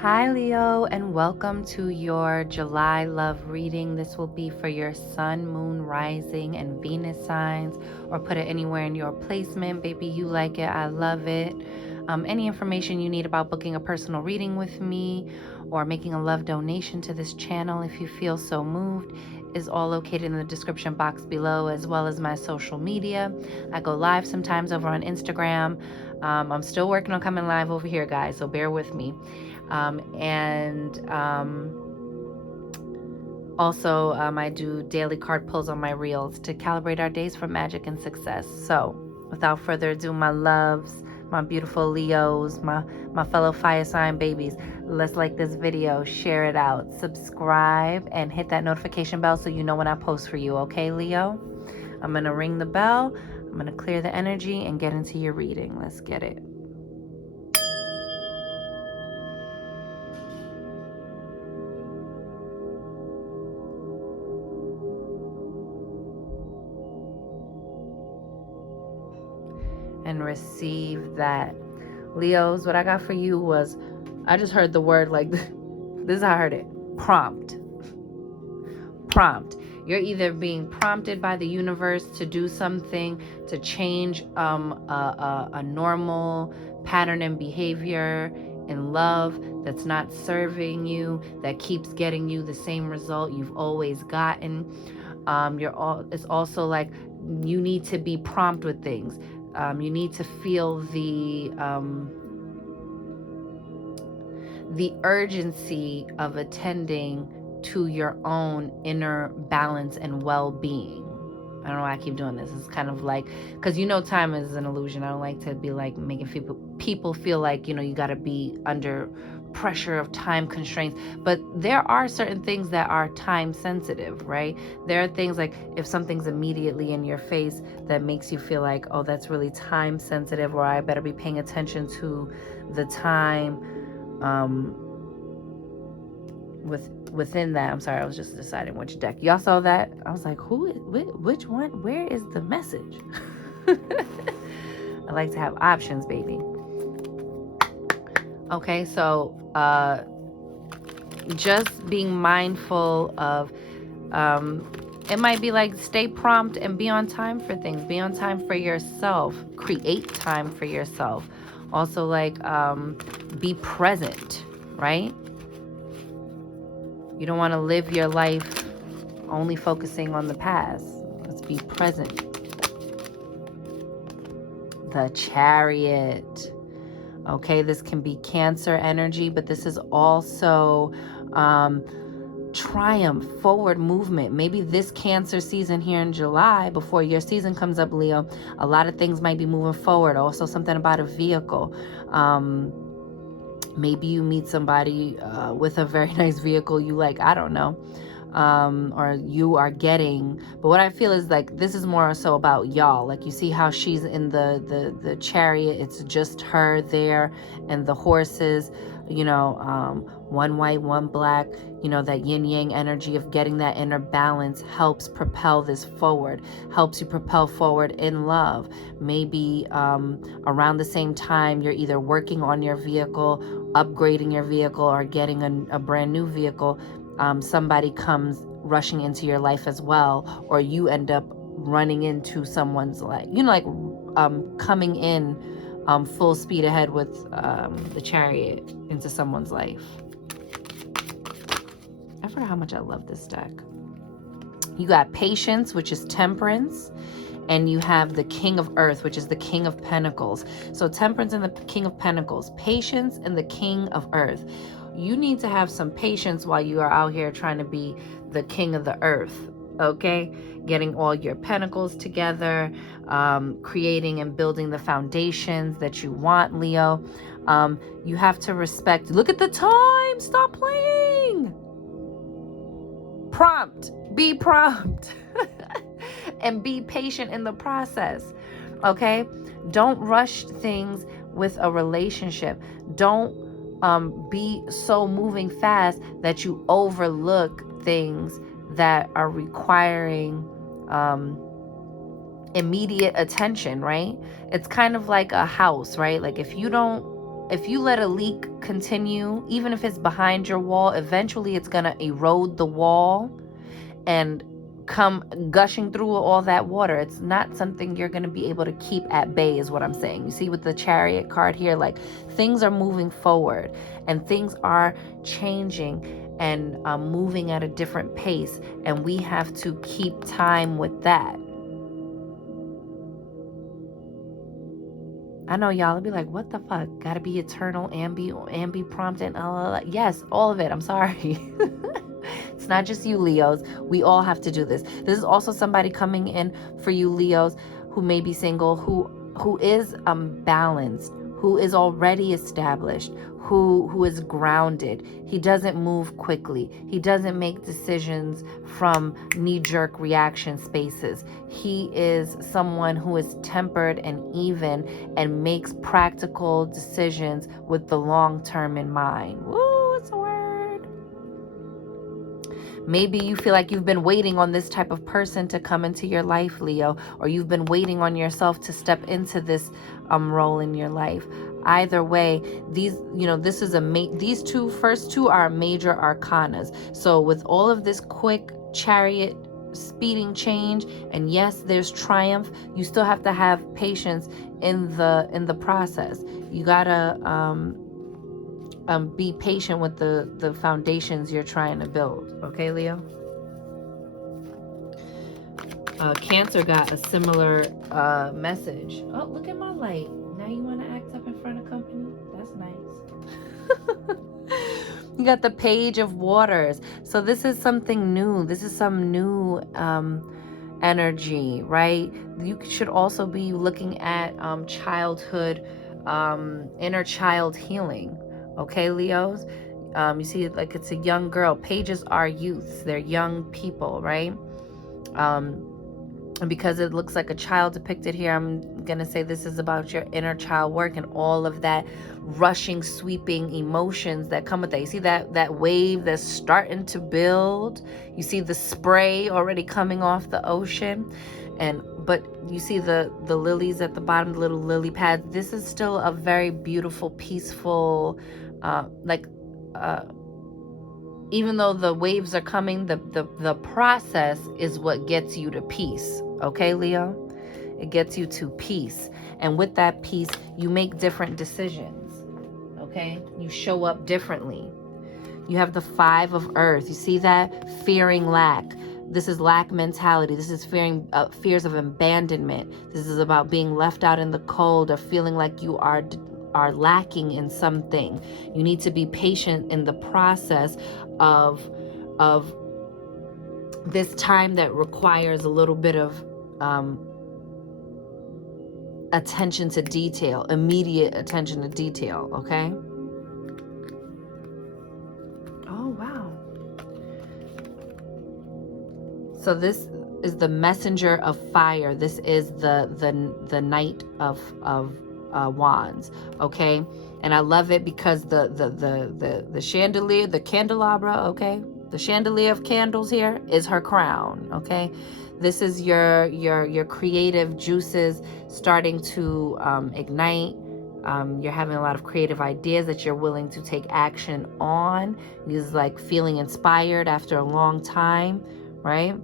Hi Leo, and welcome to your July love reading. This will be for your sun, moon, rising, and Venus signs, or put it anywhere in your placement. Baby, you like it, I love it. Any information you need about booking a personal reading with me or making a love donation to this channel if you feel so moved is all located in the description box below, as well as my social media. I go live sometimes over on Instagram. I'm still working on coming live over here, guys, so bear with me. Also, I do daily card pulls on my reels to calibrate our days for magic and success. So, without further ado, my loves, my beautiful Leos, my fellow fire sign babies, let's like this video, share it out, subscribe, and hit that notification bell so you know when I post for you, okay, Leo? I'm going to ring the bell, I'm going to clear the energy, and get into your reading. Let's get it. And receive that. Leos, what I got for you was, I just heard the word like, this is how I heard it, prompt. You're either being prompted by the universe to do something, to change a normal pattern and behavior in love that's not serving you, that keeps getting you the same result you've always gotten. It's also like you need to be prompt with things. You need to feel the urgency of attending to your own inner balance and well-being. I don't know why I keep doing this. It's kind of like, because time is an illusion. I don't like to be like making people feel like, you got to be under pressure of time constraints. But there are certain things that are time sensitive, right? There are things like if something's immediately in your face that makes you feel like, oh, that's really time sensitive, or I better be paying attention to the time within that. I'm sorry, I was just deciding which deck. Y'all saw that? I was like, which one? Where is the message? I like to have options, baby. Okay, so just being mindful of, it might be like stay prompt and be on time for things. Be on time for yourself. Create time for yourself. Also, like, be present, right? You don't want to live your life only focusing on the past. Let's be present. The Chariot. Okay, this can be Cancer energy, but this is also triumph, forward movement. Maybe this Cancer season here in July, before your season comes up, Leo, a lot of things might be moving forward. Also, something about a vehicle. Maybe you meet somebody with a very nice vehicle you like, I don't know, or you are getting. But what I feel is like this is more so about y'all. Like, you see how she's in the chariot, it's just her there, and the horses, one white, one black, that yin yang energy of getting that inner balance helps propel this forward, helps you propel forward in love. Maybe around the same time you're either working on your vehicle, upgrading your vehicle, or getting a brand new vehicle, somebody comes rushing into your life as well, or you end up running into someone's life, coming in full speed ahead with the Chariot into someone's life. I forgot how much I love this deck. You got Patience, which is Temperance, and you have the King of Earth, which is the King of Pentacles. So Temperance and the King of Pentacles, Patience and the King of Earth. You need to have some patience while you are out here trying to be the King of the Earth, okay? Getting all your pentacles together, creating and building the foundations that you want, Leo. You have to respect. Look at the time. Stop playing. Prompt. Be prompt. And be patient in the process, okay? Don't rush things with a relationship. Don't be so moving fast that you overlook things that are requiring immediate attention, right? It's kind of like a house, right? Like if you don't if you let a leak continue, even if it's behind your wall, eventually it's going to erode the wall and come gushing through all that water. It's not something you're going to be able to keep at bay, is what I'm saying. You see with the Chariot card here, like things are moving forward and things are changing and moving at a different pace, and we have to keep time with that. I know y'all will be like, what the fuck? Gotta be eternal and be prompt and yes, all of it. I'm sorry. It's not just you, Leos. We all have to do this. This is also somebody coming in for you, Leos, who may be single, who is balanced, who is already established, who is grounded. He doesn't move quickly. He doesn't make decisions from knee-jerk reaction spaces. He is someone who is tempered and even and makes practical decisions with the long term in mind. Woo, it's a word. Maybe you feel like you've been waiting on this type of person to come into your life, Leo, or you've been waiting on yourself to step into this role in your life. Either way, these, this is these first two are major arcanas. So with all of this quick Chariot speeding change, and yes, there's triumph, you still have to have patience in the process. You gotta be patient with the foundations you're trying to build. Okay, Leo? Cancer got a similar message. Oh, look at my light. Now you want to act up in front of company? That's nice. You got the Page of Waters. So this is something new. This is some new energy, right? You should also be looking at childhood, inner child healing. Okay, Leos? You see, like it's a young girl. Pages are youths. They're young people, right? And because it looks like a child depicted here, I'm going to say this is about your inner child work and all of that rushing, sweeping emotions that come with that. You see that wave that's starting to build? You see the spray already coming off the ocean? But you see the lilies at the bottom, the little lily pads. This is still a very beautiful, peaceful, even though the waves are coming, the process is what gets you to peace. Okay, Leo? It gets you to peace. And with that peace, you make different decisions. Okay? You show up differently. You have the 5 of Earth. You see that? Fearing lack. This is lack mentality. This is fears of abandonment. This is about being left out in the cold or feeling like you are lacking in something. You need to be patient in the process of this time that requires a little bit of attention to detail, immediate attention to detail, okay? Oh, wow. So this is the messenger of fire. This is the Knight of Wands, okay? And I love it because the chandelier, the candelabra, okay? The chandelier of candles here is her crown, okay? This is your creative juices starting to ignite. You're having a lot of creative ideas that you're willing to take action on. This is like feeling inspired after a long time, right?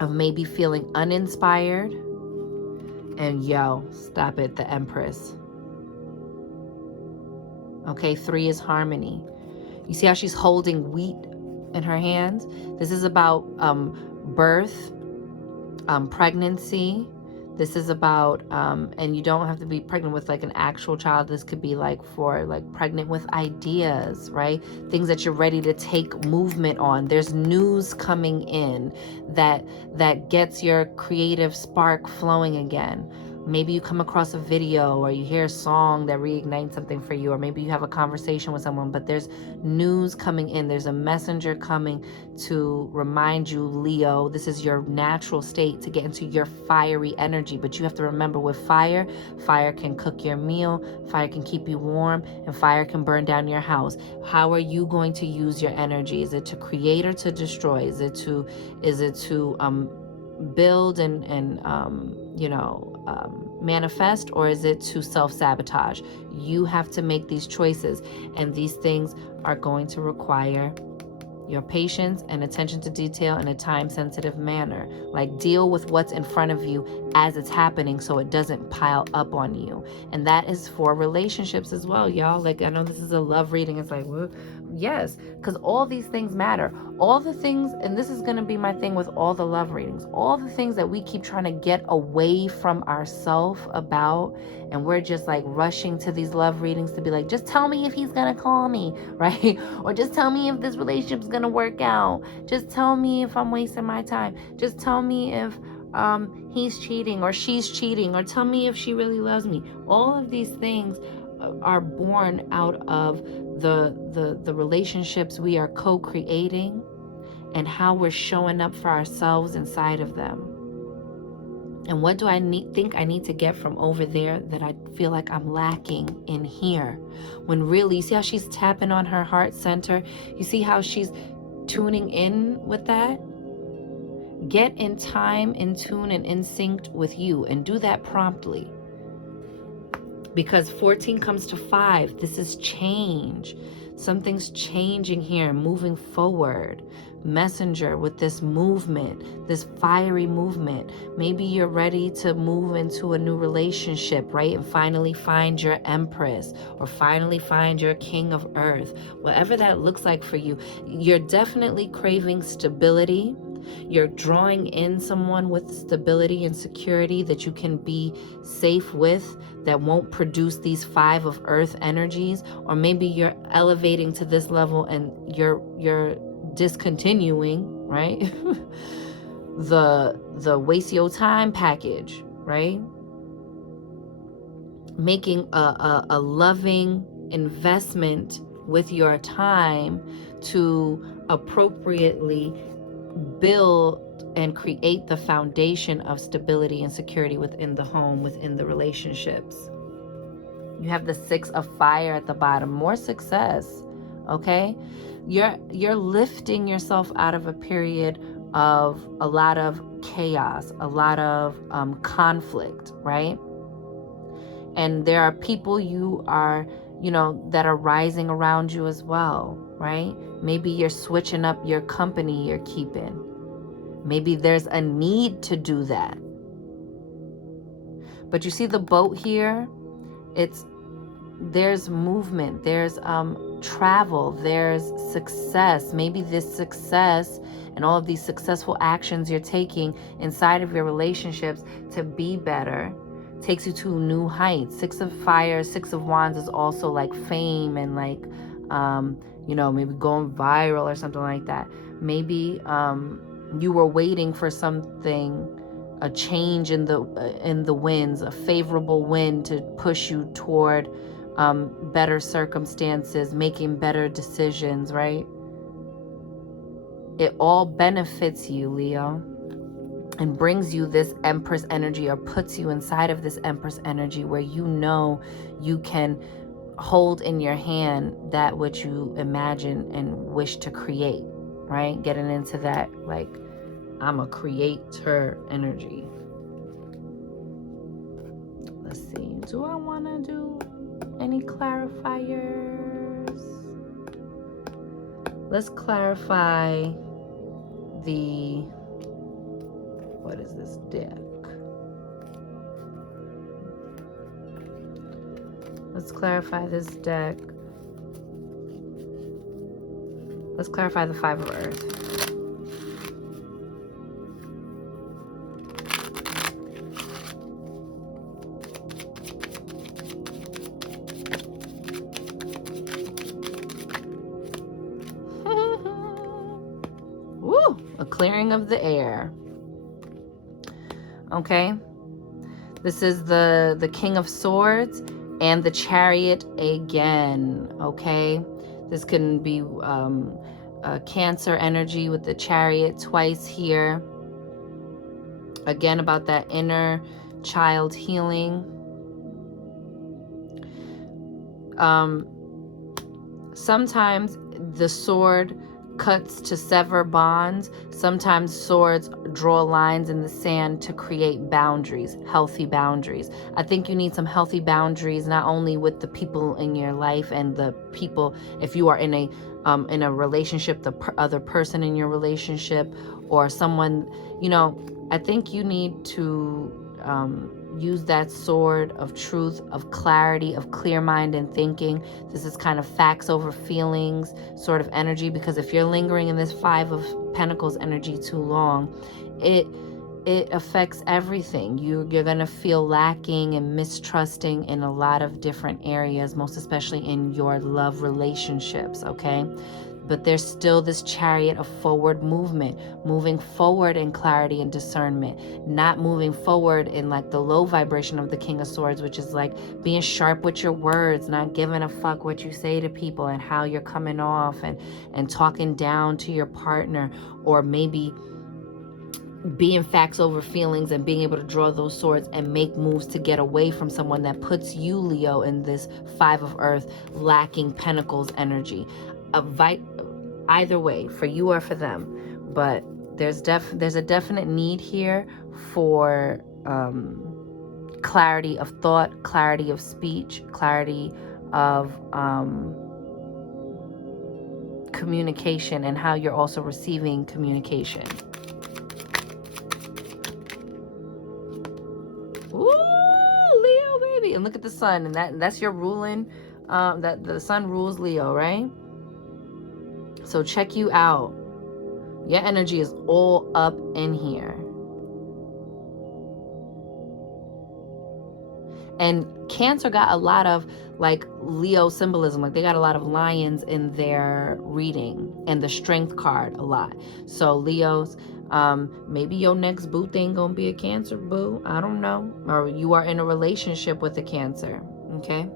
Of maybe feeling uninspired. And yo, stop it, the Empress. Okay, 3 is harmony. You see how she's holding wheat in her hands? This is about birth, pregnancy. This is about, and you don't have to be pregnant with like an actual child. This could be like for like pregnant with ideas, right? Things that you're ready to take movement on. There's news coming in that gets your creative spark flowing again. Maybe you come across a video or you hear a song that reignites something for you, or maybe you have a conversation with someone, but there's news coming in. There's a messenger coming to remind you, Leo, this is your natural state to get into your fiery energy. But you have to remember, with fire can cook your meal, fire can keep you warm, and fire can burn down your house. How are you going to use your energy? Is it to create or to destroy? Is it to build and manifest, or is it to self-sabotage? You have to make these choices, and these things are going to require your patience and attention to detail in a time-sensitive manner. Like, deal with what's in front of you as it's happening so it doesn't pile up on you. And that is for relationships as well, y'all. Like, I know this is a love reading. It's like, well, yes, because all these things matter. All the things, and this is going to be my thing with all the love readings, all the things that we keep trying to get away from ourselves about, and we're just like rushing to these love readings to be like, just tell me if he's going to call me, right? Or just tell me if this relationship's going to work out. Just tell me if I'm wasting my time. Just tell me if he's cheating or she's cheating, or tell me if she really loves me. All of these things are born out of the relationships we are co-creating and how we're showing up for ourselves inside of them. And what do I think I need to get from over there that I feel like I'm lacking in here? When really, you see how she's tapping on her heart center? You see how she's tuning in with that? Get in time, in tune, and in sync with you, and do that promptly. Because 14 comes to 5. This is change. Something's changing here, moving forward. Messenger with this movement, this fiery movement. Maybe you're ready to move into a new relationship, right? And finally find your empress, or finally find your king of earth. Whatever that looks like for you. You're definitely craving stability. You're drawing in someone with stability and security that you can be safe with, that won't produce these 5 of earth energies. Or maybe you're elevating to this level and you're discontinuing, right? the waste your time package, right? Making a loving investment with your time to appropriately build and create the foundation of stability and security within the home, within the relationships. You have the 6 of fire at the bottom. More success, okay? You're lifting yourself out of a period of a lot of chaos, a lot of conflict, right? And there are people you are, that are rising around you as well, right? Maybe you're switching up your company you're keeping. Maybe there's a need to do that. But you see the boat here? There's movement, there's travel, there's success. Maybe this success and all of these successful actions you're taking inside of your relationships to be better takes you to new heights. 6 of fire, 6 of wands is also like fame and like, maybe going viral or something like that. Maybe you were waiting for something, a change in the winds, a favorable wind to push you toward better circumstances, making better decisions, right? It all benefits you, Leo, and brings you this Empress energy, or puts you inside of this Empress energy where you can hold in your hand that which you imagine and wish to create, right? Getting into that, like, I'm a creator energy. Let's see. Do I want to do any clarifiers? Let's clarify what is this deck? Let's clarify this deck. Let's clarify the 5 of Earth. Woo! A clearing of the air. Okay. This is the King of Swords and the Chariot again. Okay. This can be a Cancer energy with the Chariot twice here. Again, about that inner child healing. Sometimes the sword cuts to sever bonds. Sometimes swords draw lines in the sand to create boundaries, healthy boundaries. I think you need some healthy boundaries, not only with the people in your life and the people, if you are in a relationship, the other person in your relationship, or someone, you know, I think you need to use that sword of truth, of clarity, of clear mind and thinking. This is kind of facts over feelings sort of energy, because if you're lingering in this Five of Pentacles energy too long, it affects everything. You're going to feel lacking and mistrusting in a lot of different areas, most especially in your love relationships, okay? But there's still this chariot of forward movement, moving forward in clarity and discernment, not moving forward in like the low vibration of the King of Swords, which is like being sharp with your words, not giving a fuck what you say to people and how you're coming off, and talking down to your partner, or maybe being facts over feelings and being able to draw those swords and make moves to get away from someone that puts you, Leo, in this Five of Earth, lacking Pentacles energy. Either way, for you or for them. But there's a definite need here for clarity of thought, clarity of speech, clarity of communication, and how you're also receiving communication. Ooh, Leo, baby. And look at the sun, and that's your ruling, that the sun rules Leo, right? So check you out. Your energy is all up in here. And Cancer got a lot of like Leo symbolism. Like they got a lot of lions in their reading, and the Strength card a lot. So Leos, maybe your next boo thing gonna be a Cancer boo. I don't know. Or you are in a relationship with a Cancer. Okay.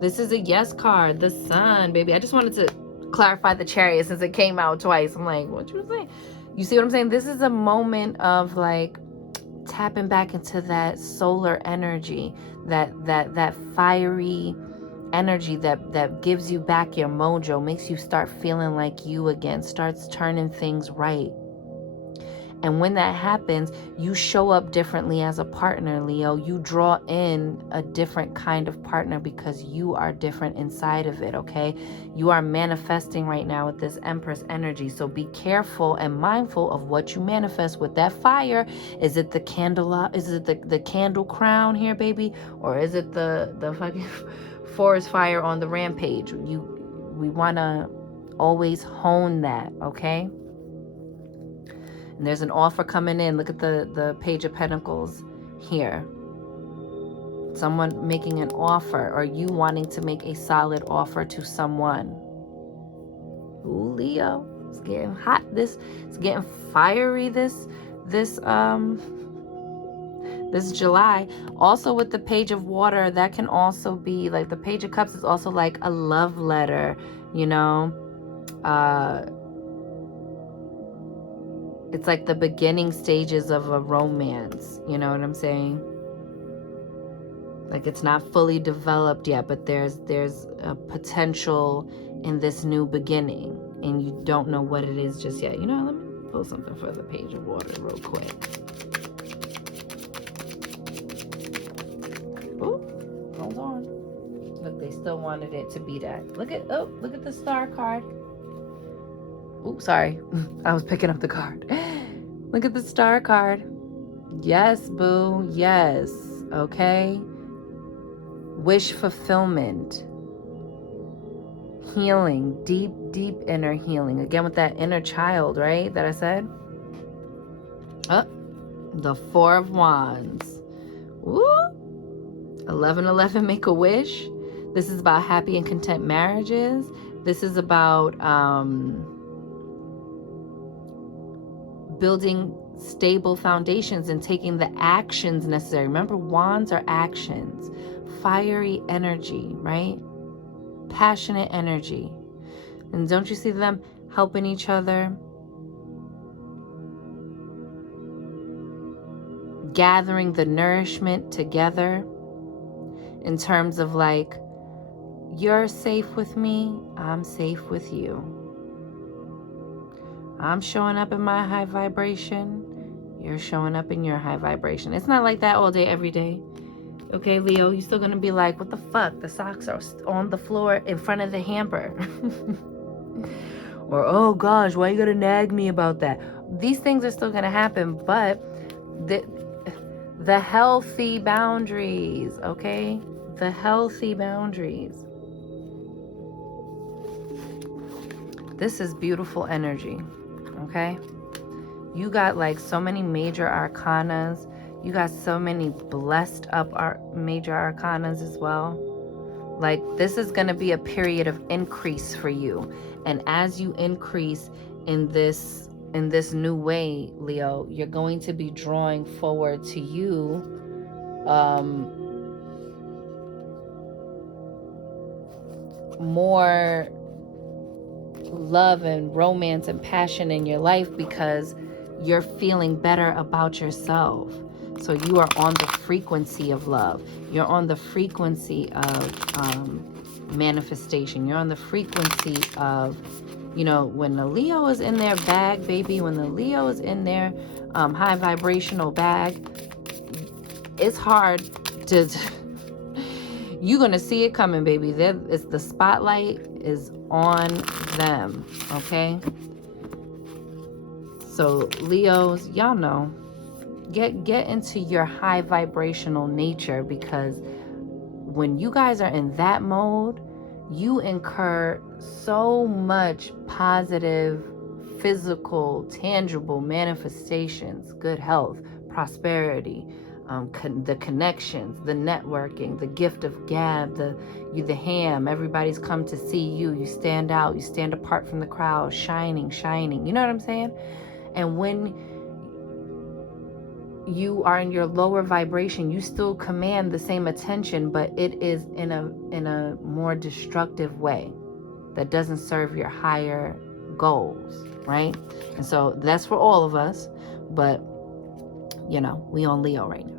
This is a yes card, the Sun, baby. I just wanted to clarify the Chariot since it came out twice. I'm like, what you saying? You see what I'm saying? This is a moment of like tapping back into that solar energy, that fiery energy that gives you back your mojo, makes you start feeling like you again, starts turning things right. And when that happens, you show up differently as a partner, Leo. You draw in a different kind of partner because you are different inside of it, okay? You are manifesting right now with this Empress energy. So be careful and mindful of what you manifest with that fire. Is it the candle? Is it the candle crown here, baby? Or is it the fucking forest fire on the rampage? We want to always hone that, okay? And there's an offer coming in. Look at the Page of Pentacles here. Someone making an offer, or you wanting to make a solid offer to someone. Ooh, Leo. It's getting hot. It's getting fiery this July. Also with the Page of Water, that can also be like the Page of Cups is also like a love letter, you know. It's like the beginning stages of a romance. You know what I'm saying? Like it's not fully developed yet, but there's a potential in this new beginning, and you don't know what it is just yet. You know, let me pull something for the Page of Water real quick. Oh, hold on. Look, they still wanted it to be that. Look at the Star card. Oh, sorry. I was picking up the card. Look at the Star card. Yes, boo. Yes. Okay. Wish fulfillment. Healing. Deep, deep inner healing. Again, with that inner child, right? That I said. Oh, the Four of Wands. Woo. 1111, make a wish. This is about happy and content marriages. This is about building stable foundations and taking the actions necessary. Remember, wands are actions. Fiery energy, right? Passionate energy. And don't you see them helping each other? Gathering the nourishment together in terms of like, you're safe with me, I'm safe with you. I'm showing up in my high vibration. You're showing up in your high vibration. It's not like that all day, every day. Okay, Leo, you're still going to be like, what the fuck? The socks are on the floor in front of the hamper. Or, oh gosh, why you got to nag me about that? These things are still going to happen, but the healthy boundaries, okay? The healthy boundaries. This is beautiful energy, okay? You got like so many major arcanas. You got so many blessed up major arcanas as well. Like, this is going to be a period of increase for you. And as you increase in this new way, Leo, you're going to be drawing forward to you more love and romance and passion in your life, because you're feeling better about yourself. So you are on the frequency of love. You're on the frequency of manifestation. You're on the frequency of, you know, when the Leo is in their bag, baby, when the Leo is in their high vibrational bag, it's hard to you're gonna see it coming, baby. It's the spotlight is on them, okay? So Leos, y'all know, get into your high vibrational nature, because when you guys are in that mode, you incur so much positive, physical, tangible manifestations, good health, prosperity, the connections, the networking, the gift of gab, the ham. Everybody's come to see you. You stand out. You stand apart from the crowd, shining. You know what I'm saying? And when you are in your lower vibration, you still command the same attention, but it is in a more destructive way that doesn't serve your higher goals, right? And so that's for all of us, but you know, we on Leo right now.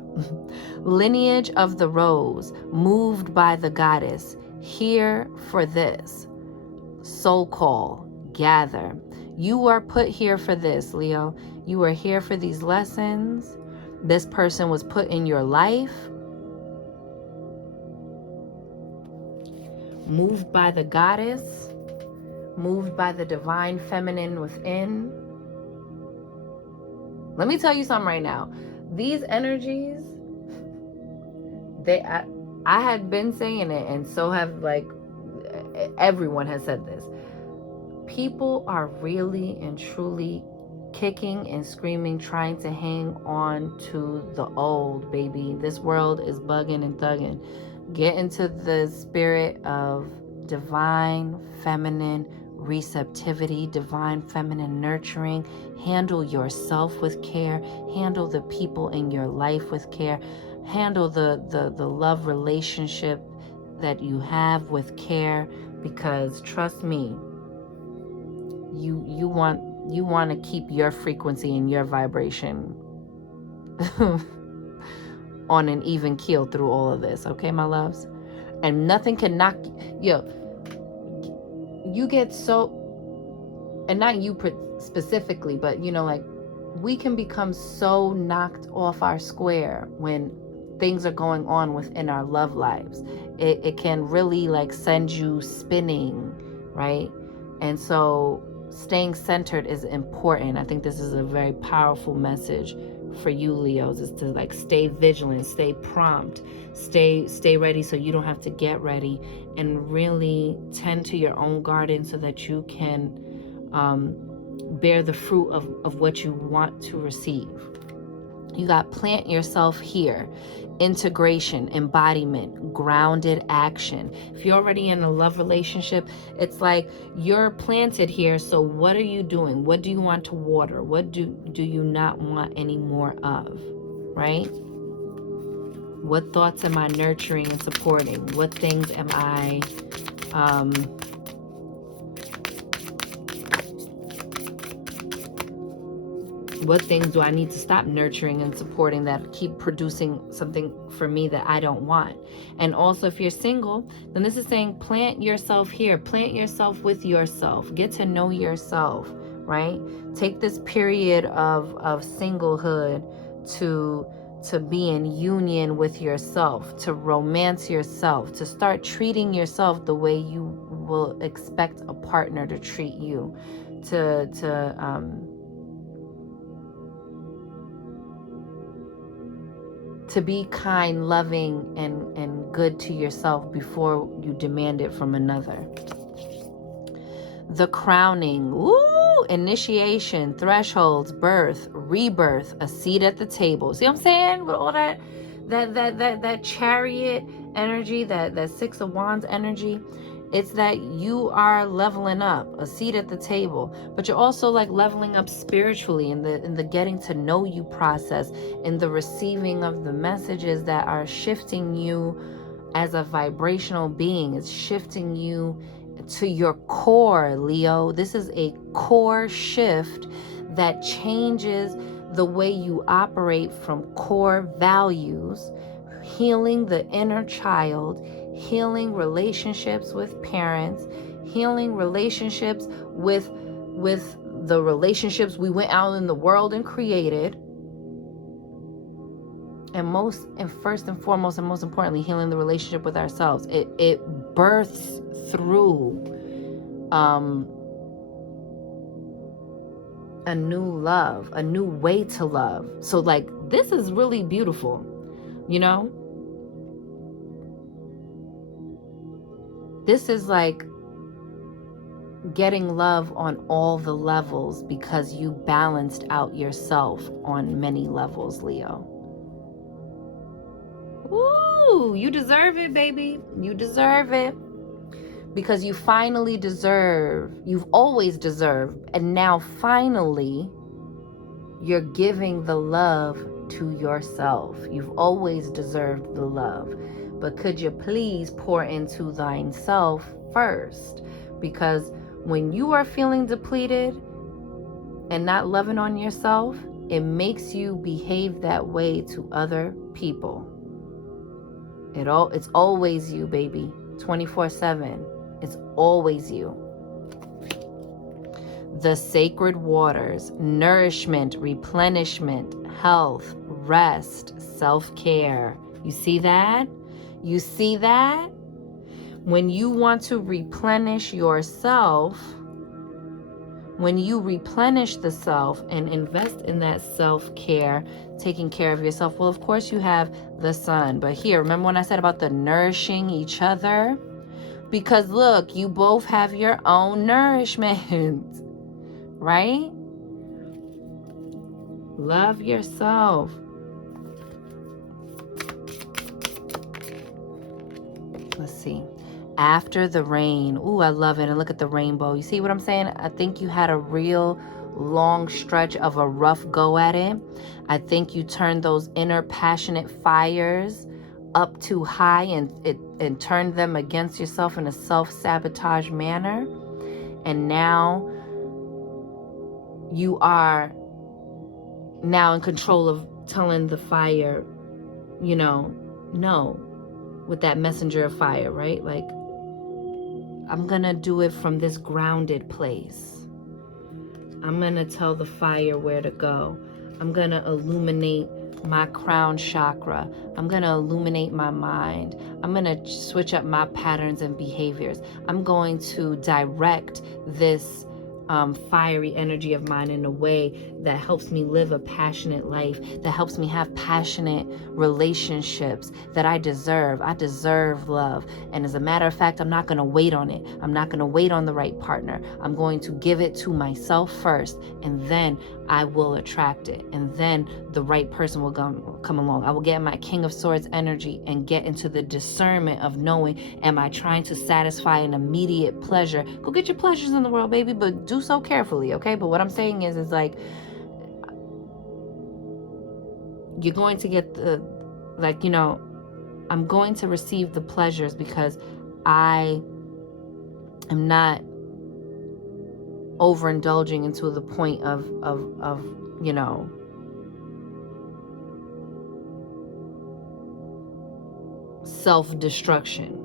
Lineage of the rose, moved by the goddess, here for this. Soul call, gather. You are put here for this, Leo. You are here for these lessons. This person was put in your life. Moved by the goddess, moved by the divine feminine within. Let me tell you something right now. These energies, I had been saying it, and so have, like, everyone has said this. People are really and truly kicking and screaming, trying to hang on to the old, baby. This world is bugging and thugging. Get into the spirit of divine feminine receptivity, divine feminine nurturing. Handle yourself with care. Handle the people in your life with care. Handle the love relationship that you have with care, because trust me, you want to keep your frequency and your vibration on an even keel through all of this, okay, my loves? And nothing can knock you get so, and not you specifically, but you know, like, we can become so knocked off our square when things are going on within our love lives. It can really, like, send you spinning, right? And so staying centered is important. I think this is a very powerful message for you, Leos, is to, like, stay vigilant, stay prompt, stay ready so you don't have to get ready, and really tend to your own garden so that you can bear the fruit of what you want to receive. You got plant yourself here. Integration, embodiment, grounded action. If you're already in a love relationship, it's like you're planted here. So what are you doing? What do you want to water? What do you not want any more of, right? What thoughts am I nurturing and supporting? What things am I what things do I need to stop nurturing and supporting that keep producing something for me that I don't want? And also, if you're single, then this is saying plant yourself here. Plant yourself with yourself. Get to know yourself, right? Take this period of singlehood to be in union with yourself, to romance yourself, to start treating yourself the way you will expect a partner to treat you, to be kind, loving, and good to yourself before you demand it from another. The crowning, initiation, thresholds, birth, rebirth, a seat at the table. See what I'm saying? With all that chariot energy, that Six of Wands energy, it's that you are leveling up, a seat at the table, but you're also like leveling up spiritually in the getting to know you process, in the receiving of the messages that are shifting you as a vibrational being. It's shifting you to your core, Leo. This is a core shift that changes the way you operate from core values, healing the inner child, healing relationships with parents, healing relationships with the relationships we went out in the world and created, and first and foremost and most importantly, healing the relationship with ourselves. It births through a new love, a new way to love. So like, this is really beautiful, you know? This is like getting love on all the levels because you balanced out yourself on many levels, Leo. Ooh, you deserve it, baby. You deserve it. Because you finally deserve, you've always deserved, and now finally you're giving the love to yourself. You've always deserved the love, but could you please pour into thine self first? Because when you are feeling depleted and not loving on yourself, it makes you behave that way to other people. It's always you, baby. 24/7. It's always you. The sacred waters, nourishment, replenishment, health, rest, self-care. You see that? You see that? When you want to replenish yourself, when you replenish the self and invest in that self-care, taking care of yourself, well, of course you have the sun. But here, remember when I said about the nourishing each other? Because look, you both have your own nourishment, right? Love yourself. Let's see. After the rain. Ooh, I love it. And look at the rainbow. You see what I'm saying? I think you had a real long stretch of a rough go at it. I think you turned those inner passionate fires up too high and turned them against yourself in a self-sabotage manner. And now you are now in control of telling the fire, no, with that messenger of fire, right? Like, I'm gonna do it from this grounded place. I'm gonna tell the fire where to go. I'm gonna illuminate my crown chakra. I'm gonna illuminate my mind. I'm gonna switch up my patterns and behaviors. I'm going to direct this fiery energy of mine in a way that helps me live a passionate life, that helps me have passionate relationships that I deserve. I deserve love. And as a matter of fact, I'm not going to wait on it. I'm not going to wait on the right partner. I'm going to give it to myself first, and then I will attract it. And then the right person will come along. I will get my King of Swords energy and get into the discernment of knowing, am I trying to satisfy an immediate pleasure? Go get your pleasures in the world, baby, but do so carefully, okay? But what I'm saying is like, you're going to get I'm going to receive the pleasures because I am not overindulging into the point of self-destruction.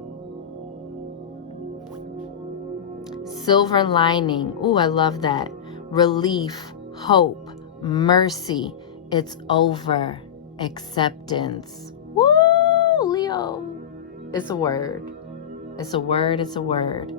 Silver lining. Ooh, I love that. relief, hope, mercy. It's over. Acceptance. Woo, Leo. It's a word. It's a word. It's a word.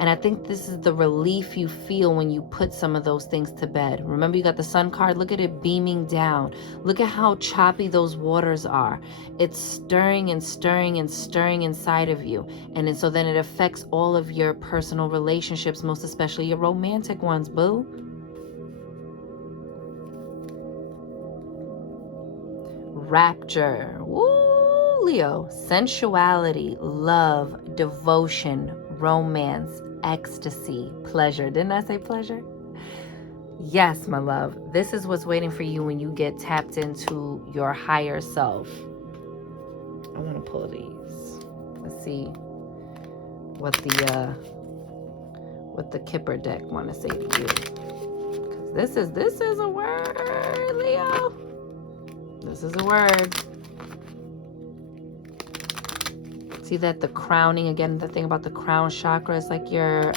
And I think this is the relief you feel when you put some of those things to bed. Remember, you got the sun card. Look at it beaming down. Look at how choppy those waters are. It's stirring and stirring and stirring inside of you. And so then it affects all of your personal relationships, most especially your romantic ones, boo. Rapture. Woo, Leo. Sensuality, love, devotion, romance, ecstasy, pleasure. Didn't I say pleasure? Yes, my love. This is what's waiting for you when you get tapped into your higher self. I want to pull these. Let's see what the Kipper deck want to say to you. Because this is a word, Leo. This is a word. See that the crowning, again, the thing about the crown chakra is like you're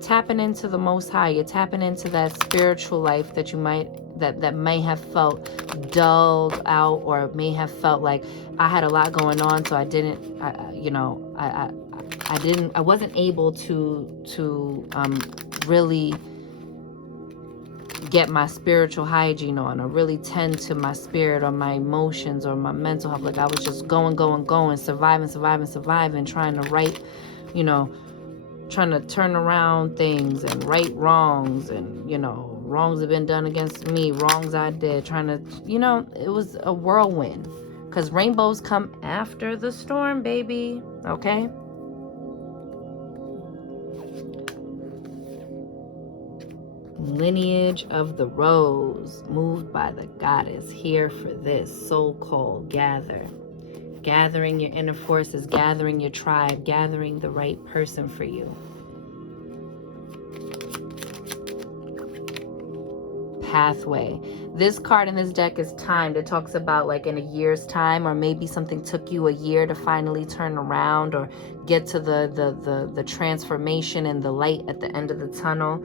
tapping into the Most High. You're tapping into that spiritual life that you might, that may have felt dulled out, or may have felt like I had a lot going on, so I wasn't able to really get my spiritual hygiene on, or really tend to my spirit or my emotions or my mental health. Like I was just going, surviving, trying to right, trying to turn around things and right wrongs, and wrongs have been done against me, wrongs I did, trying to, it was a whirlwind, because rainbows come after the storm, baby. Okay. Lineage of the rose, moved by the goddess, here for this soul call, gathering your inner forces, gathering your tribe, gathering the right person for you. Pathway. This card in this deck is timed. It talks about like in a year's time, or maybe something took you a year to finally turn around or get to the transformation and the light at the end of the tunnel.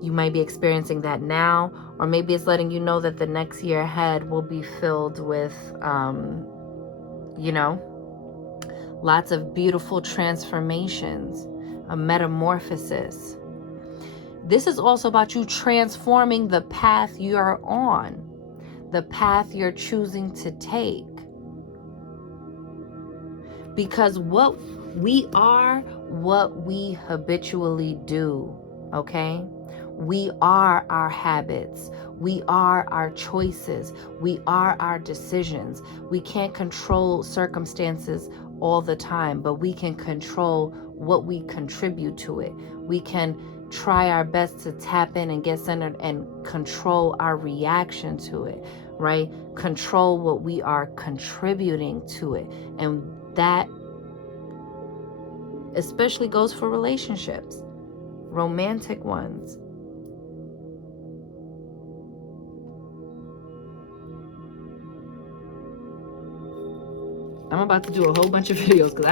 You might be experiencing that now, or maybe it's letting you know that the next year ahead will be filled with, lots of beautiful transformations, a metamorphosis. This is also about you transforming the path you're on, the path you're choosing to take. Because what we are, what we habitually do, okay? We are our habits. We are our choices. We are our decisions. We can't control circumstances all the time, but we can control what we contribute to it. We can try our best to tap in and get centered and control our reaction to it, right? Control what we are contributing to it. And that especially goes for relationships, romantic ones. I'm about to do a whole bunch of videos because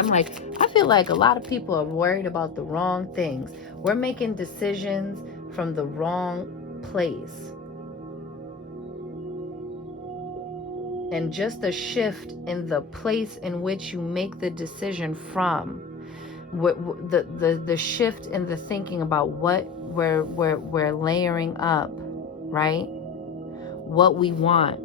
I feel like a lot of people are worried about the wrong things. We're making decisions from the wrong place. And just a shift in the place in which you make the decision from, the shift in the thinking about what we're layering up, right? What we want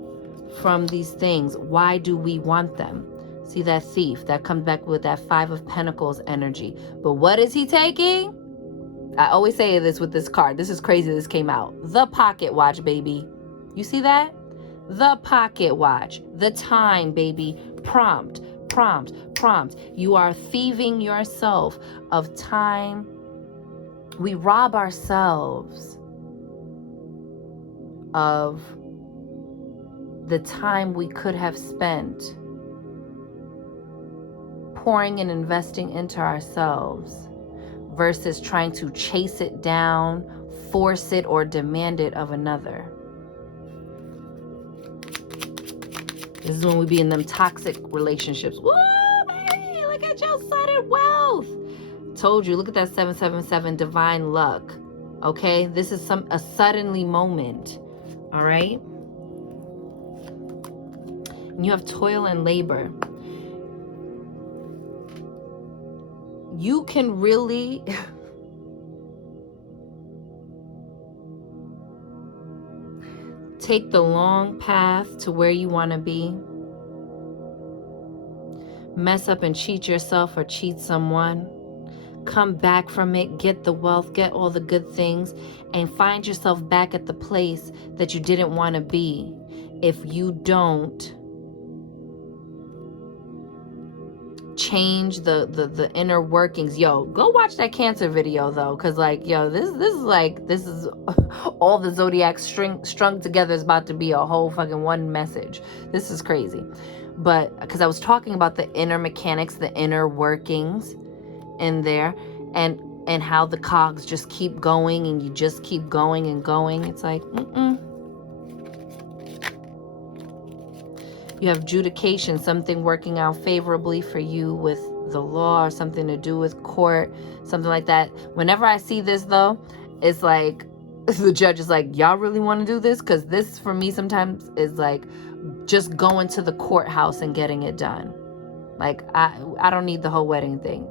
from these things. Why do we want them? See that thief that comes back with that 5 of Pentacles energy. But what is he taking? I always say this with this card. This is crazy. This came out. The pocket watch, baby. You see that? The pocket watch. The time, baby. Prompt. You are thieving yourself of time. We rob ourselves of the time we could have spent pouring and investing into ourselves versus trying to chase it down, force it, or demand it of another. This is when we be in them toxic relationships. Woo, baby, look at your sudden wealth. Told you, look at that 777 divine luck. Okay, this is a suddenly moment. All right, and you have toil and labor. You can really take the long path to where you want to be, mess up and cheat yourself or cheat someone, come back from it, get the wealth, get all the good things, and find yourself back at the place that you didn't want to be if you don't change the inner workings. Yo, go watch that Cancer video though, because like, yo, this is all the zodiac strung together is about to be a whole fucking one message. This is crazy. But because I was talking about the inner mechanics, the inner workings in there, and how the cogs just keep going and you just keep going and going. It's like, you have adjudication, something working out favorably for you with the law or something to do with court, something like that. Whenever I see this though, it's like the judge is like, y'all really want to do this? Because this for me sometimes is like just going to the courthouse and getting it done. Like, I don't need the whole wedding thing.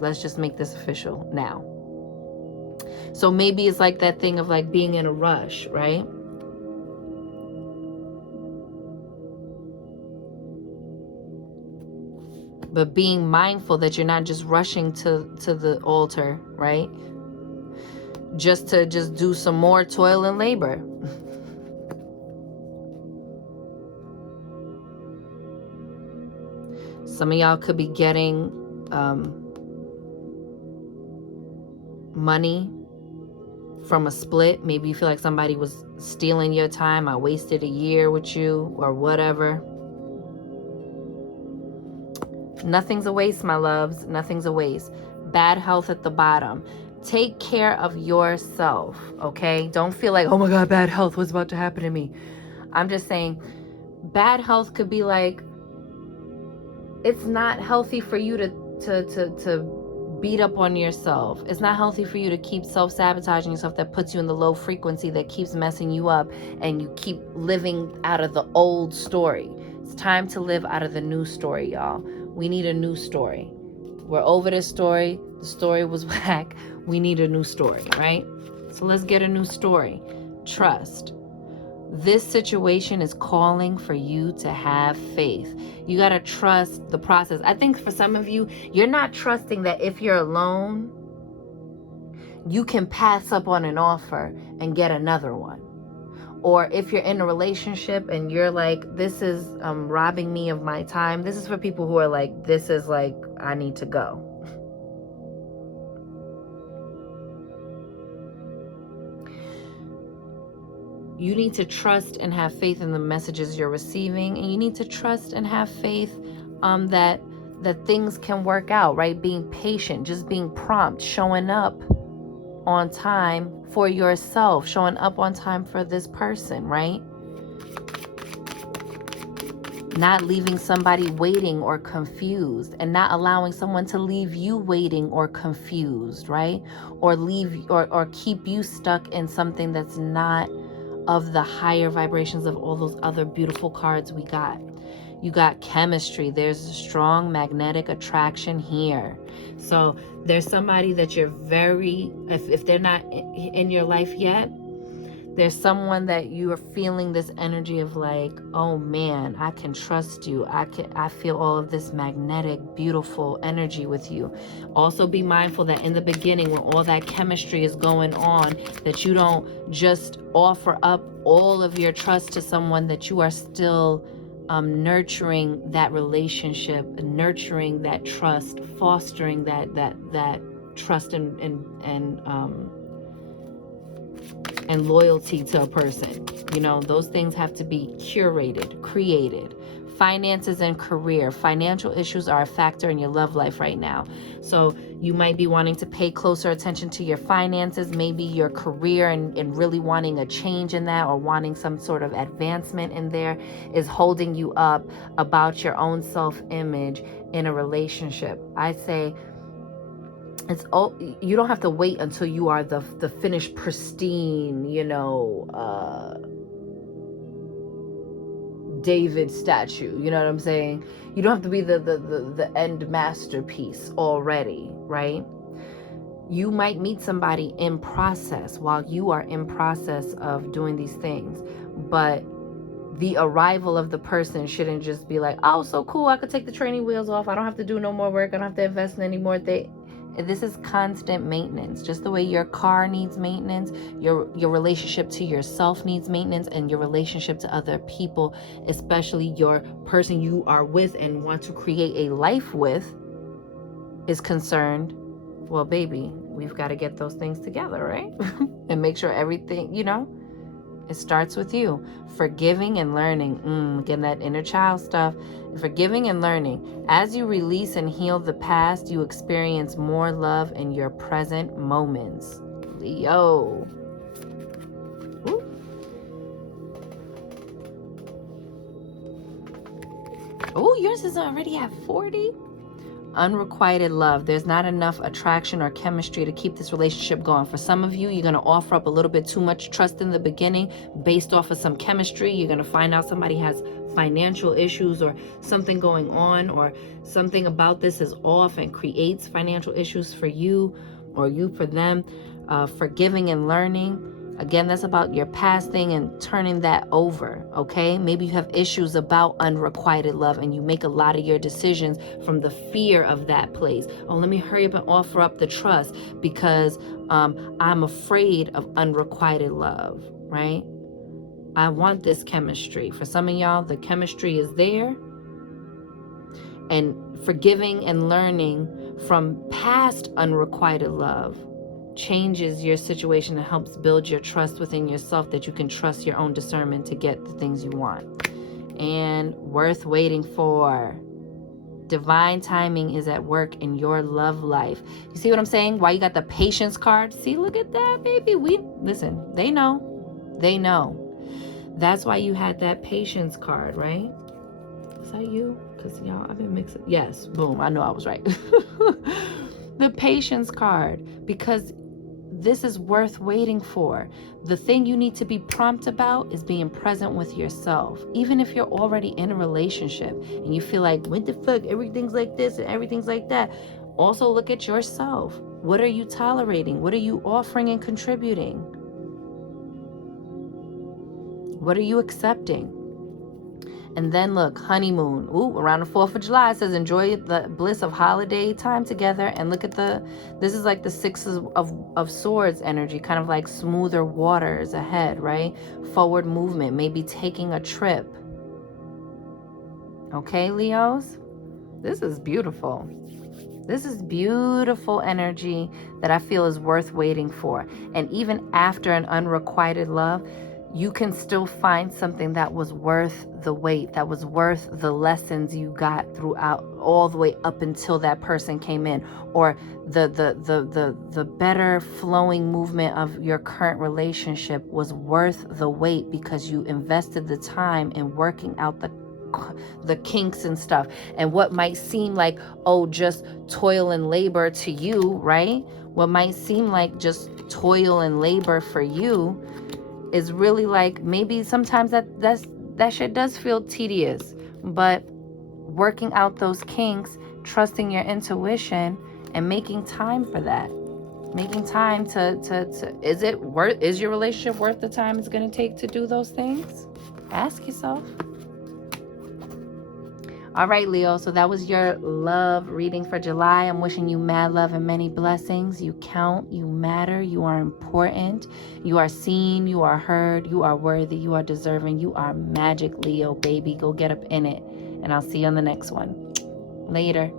Let's just make this official now. So maybe it's like that thing of like being in a rush, right? But being mindful that you're not just rushing to the altar, right? Just to do some more toil and labor. Some of y'all could be getting money from a split. Maybe you feel like somebody was stealing your time. I wasted a year with you or whatever. Nothing's a waste, my loves. Nothing's a waste. Bad health at the bottom. Take care of yourself, okay? Don't feel like, oh my God, bad health. What's about to happen to me? I'm just saying, bad health could be like, it's not healthy for you to beat up on yourself. It's not healthy for you to keep self-sabotaging yourself. That puts you in the low frequency, that keeps messing you up, and you keep living out of the old story. It's time to live out of the new story, y'all. We need a new story. We're over this story. The story was whack. We need a new story, right? So let's get a new story. Trust. This situation is calling for you to have faith. You got to trust the process. I think for some of you, you're not trusting that if you're alone, you can pass up on an offer and get another one. Or if you're in a relationship and you're like, this is robbing me of my time. This is for people who are like, this is like, I need to go. You need to trust and have faith in the messages you're receiving. And you need to trust and have faith that things can work out, right? Being patient, just being prompt, showing up on time for yourself, showing up on time for this person, right? Not leaving somebody waiting or confused, and not allowing someone to leave you waiting or confused, right? Or leave or keep you stuck in something that's not of the higher vibrations of all those other beautiful cards we got. You got chemistry. There's a strong magnetic attraction here. So there's somebody that you're very, if they're not in your life yet, there's someone that you are feeling this energy of like, oh man, I can trust you. I feel all of this magnetic, beautiful energy with you. Also be mindful that in the beginning, when all that chemistry is going on, that you don't just offer up all of your trust to someone, that you are still nurturing that relationship, nurturing that trust, fostering that trust and loyalty to a person. You know, those things have to be curated, created. Finances and career. Financial issues are a factor in your love life right now. So you might be wanting to pay closer attention to your finances, maybe your career, and really wanting a change in that, or wanting some sort of advancement in there is holding you up about your own self-image in a relationship. I say it's all, you don't have to wait until you are the finished pristine, David statue. You know what I'm saying? You don't have to be the end masterpiece already, right? You might meet somebody in process while you are in process of doing these things, but the arrival of the person shouldn't just be like, oh, so cool, I could take the training wheels off, I don't have to do no more work, I don't have to invest in any more things. This is constant maintenance, just the way your car needs maintenance, your relationship to yourself needs maintenance, and your relationship to other people, especially your person you are with and want to create a life with, is concerned. Well, baby, we've got to get those things together, right? And make sure everything, it starts with you. Forgiving and learning. Getting that inner child stuff. Forgiving and learning. As you release and heal the past, you experience more love in your present moments. Leo. Ooh. Oh, yours is already at 40? Unrequited love. There's not enough attraction or chemistry to keep this relationship going. For some of you, you're going to offer up a little bit too much trust in the beginning based off of some chemistry. You're going to find out somebody has financial issues or something going on, or something about this is off and creates financial issues for you or you for them. Forgiving and learning. Again, that's about your past thing and turning that over, okay? Maybe you have issues about unrequited love and you make a lot of your decisions from the fear of that place. Oh, let me hurry up and offer up the trust because I'm afraid of unrequited love, right? I want this chemistry. For some of y'all, the chemistry is there. And forgiving and learning from past unrequited love changes your situation and helps build your trust within yourself, that you can trust your own discernment to get the things you want. And worth waiting for. Divine timing is at work in your love life. You see what I'm saying? Why you got the patience card? See, look at that, baby. Listen, they know. They know. That's why you had that patience card, right? Is that you? Because y'all, I've been mixing. Yes, boom, I know I was right. The patience card, because this is worth waiting for. The thing you need to be prompt about is being present with yourself. Even if you're already in a relationship and you feel like, what the fuck, everything's like this and everything's like that. Also look at yourself. What are you tolerating? What are you offering and contributing? What are you accepting? And then look, honeymoon. Ooh, around the 4th of July, it says enjoy the bliss of holiday time together. And look at this is like the 6 of swords energy, kind of like smoother waters ahead, right? Forward movement, maybe taking a trip. Okay, Leos? This is beautiful. This is beautiful energy that I feel is worth waiting for. And even after an unrequited love, you can still find something that was worth the wait, that was worth the lessons you got throughout, all the way up until that person came in, or the better flowing movement of your current relationship was worth the wait because you invested the time in working out the kinks and stuff. And what might seem like, oh, just toil and labor to you, right? What might seem like just toil and labor for you is really like, maybe sometimes that shit does feel tedious, but working out those kinks, trusting your intuition, and making time for that. Making time to is your relationship worth the time it's going to take to do those things? Ask yourself. All right, Leo, so that was your love reading for July. I'm wishing you mad love and many blessings. You count, you matter, you are important, you are seen, you are heard, you are worthy, you are deserving, you are magic, Leo, baby. Go get up in it, and I'll see you on the next one. Later.